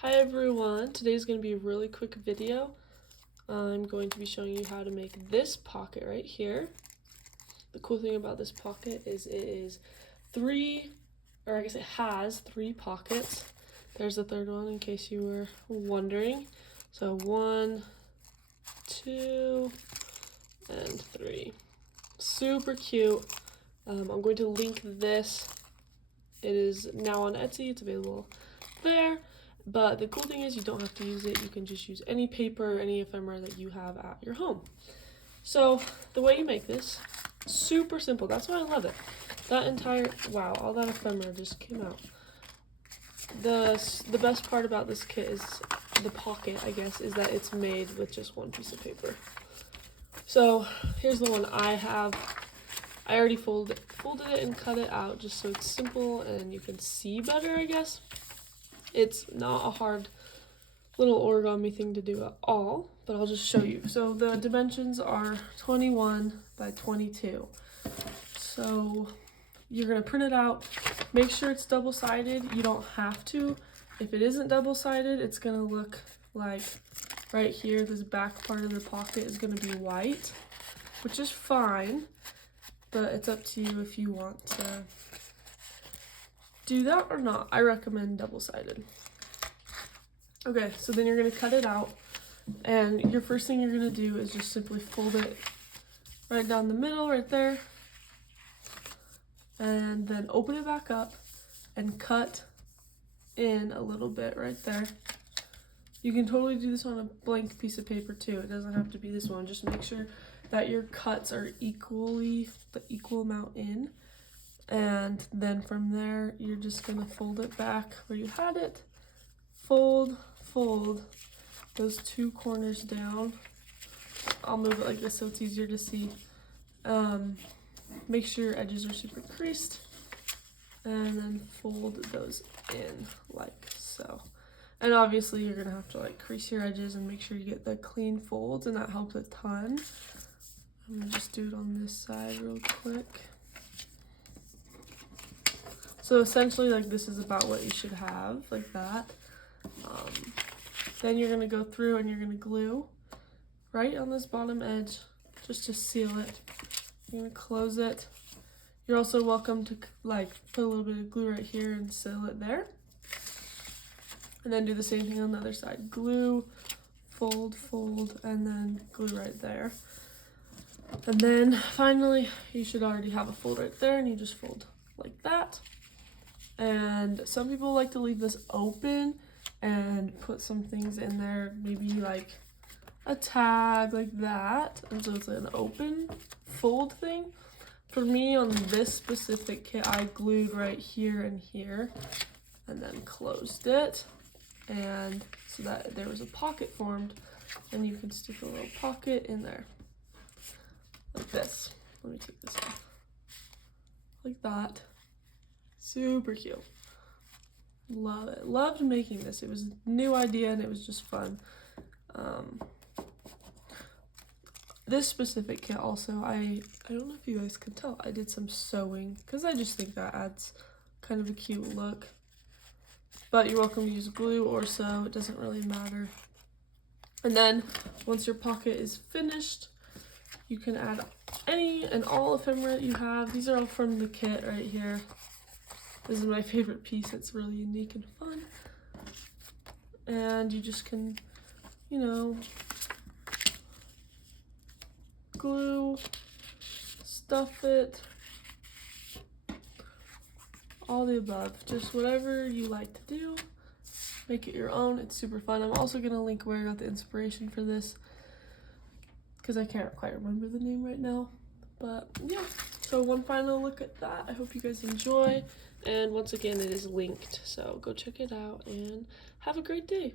Hi everyone, today's going to be a really quick video. I'm going to be showing you how to make this pocket right here. The cool thing about this pocket is it has three pockets. There's the third one in case you were wondering. So 1, 2, and 3. Super cute. I'm going to link this. It is now on Etsy, it's available there. But the cool thing is you don't have to use it. You can just use any paper, any ephemera that you have at your home. So the way you make this, super simple. That's why I love it. Wow, all that ephemera just came out. The best part about this kit is the pocket, I guess, is that it's made with just one piece of paper. So here's the one I have. I already folded it and cut it out just so it's simple and you can see better, I guess. It's not a hard little origami thing to do at all, but I'll just show you. So the dimensions are 21 by 22. So you're going to print it out. Make sure it's double-sided. You don't have to. If it isn't double-sided, it's going to look like right here, this back part of the pocket is going to be white, which is fine, but it's up to you if you want to do that or not. I recommend double-sided. Okay, so then you're going to cut it out, and your first thing you're going to do is just simply fold it right down the middle right there, and then open it back up and cut in a little bit right there. You can totally do this on a blank piece of paper too. It doesn't have to be this one. Just make sure that your cuts are the equal amount in. And then from there, you're just going to fold it back where you had it. Fold those two corners down. I'll move it like this so it's easier to see. Make sure your edges are super creased. And then fold those in like so. And obviously you're going to have to like crease your edges and make sure you get the clean folds, and that helps a ton. I'm going to just do it on this side real quick. So essentially, like, this is about what you should have, like that. Then you're going to go through and you're going to glue right on this bottom edge just to seal it. You're going to close it. You're also welcome to like put a little bit of glue right here and seal it there. And then do the same thing on the other side. Glue, fold, and then glue right there. And then finally, you should already have a fold right there, and you just fold like that. And some people like to leave this open and put some things in there, maybe like a tag like that, and so it's an open fold thing. For me, on this specific kit, I glued right here and here and then closed it, and so that there was a pocket formed, and you can stick a little pocket in there like this. Let me take this off like that. Super cute. Love it. Loved making this. It was a new idea and it was just fun. This specific kit also, I don't know if you guys can tell, I did some sewing because I just think that adds kind of a cute look. But you're welcome to use glue or sew, it doesn't really matter. And then once your pocket is finished, you can add any and all ephemera you have. These are all from the kit right here. This is my favorite piece. It's really unique and fun. And you just can, you know, glue, stuff it, all the above. Just whatever you like to do. Make it your own. It's super fun. I'm also going to link where I got the inspiration for this, because I can't quite remember the name right now. But yeah, so one final look at that. I hope you guys enjoy. And once again, it is linked, so go check it out and have a great day.